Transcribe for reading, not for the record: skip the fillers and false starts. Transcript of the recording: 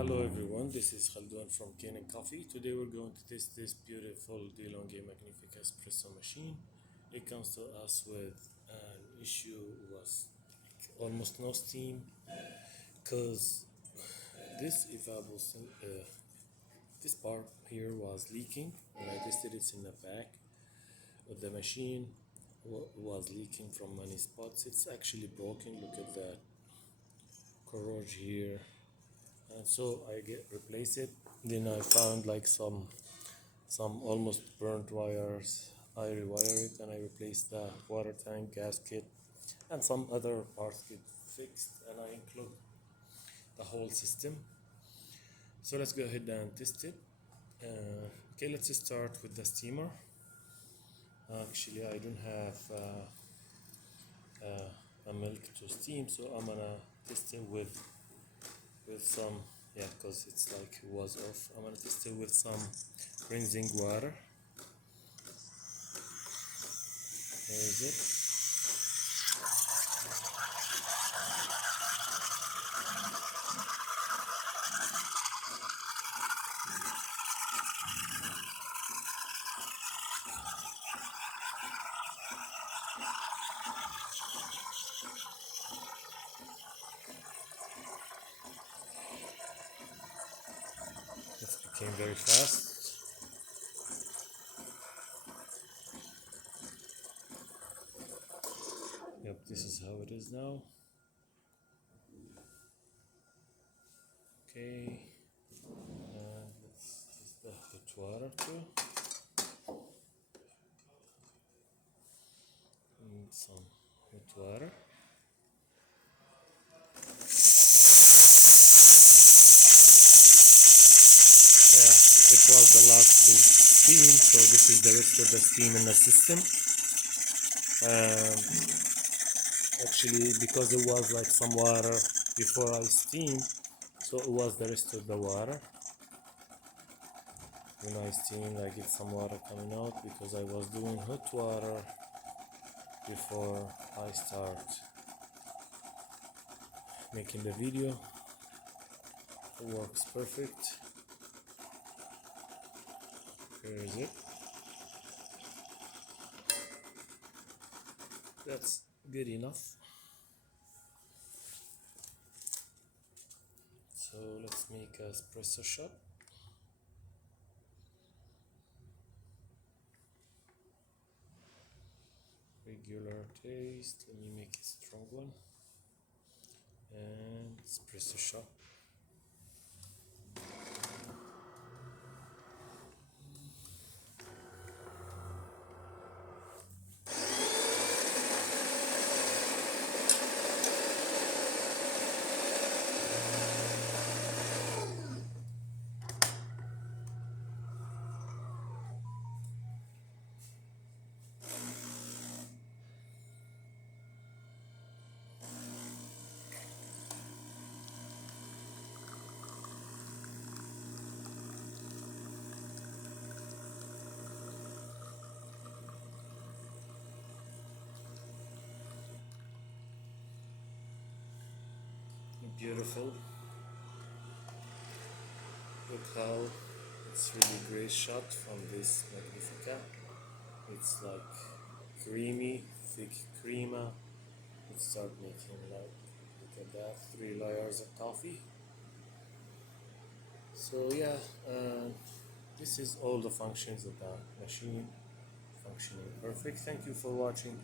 Hello everyone, this is Khaldun from Kanen Coffee. Today we're going to test this beautiful Delongi Magnifica Espresso machine. It comes to us with an issue was almost no steam because this this part here was leaking. When I tested it in the back of the machine, was leaking from many spots. It's actually broken. Look at that corrosion here. And so I replace it. Then I found like some almost burnt wires. I rewire it and I replace the water tank, gasket, and some other parts get fixed, and I include the whole system. So let's go ahead and test it. Okay, let's start with the steamer. Actually, I don't have a milk to steam, so I'm gonna test it with some, yeah, because it's like it was off. I'm gonna test it with some rinsing water. Where is it? It became very fast. Yep, this is how it is now. Okay, and let's test the hot water too. Need some hot water. Yeah, it was the last to steam, so this is the rest of the steam in the system. Actually, because it was like some water before I steamed, so it was the rest of the water. When I steam, I get some water coming out because I was doing hot water before I start making the video. It works perfect. Here is it. That's good enough. So let's make a espresso shot. Regular taste. Let me make a strong one. And espresso shot. Beautiful. Look how it's really great shot from this Magnifica. It's like creamy, thick crema. Let's start making, like, look at that, 3 layers of coffee. So yeah, this is all the functions of the machine functioning perfect. Thank you for watching.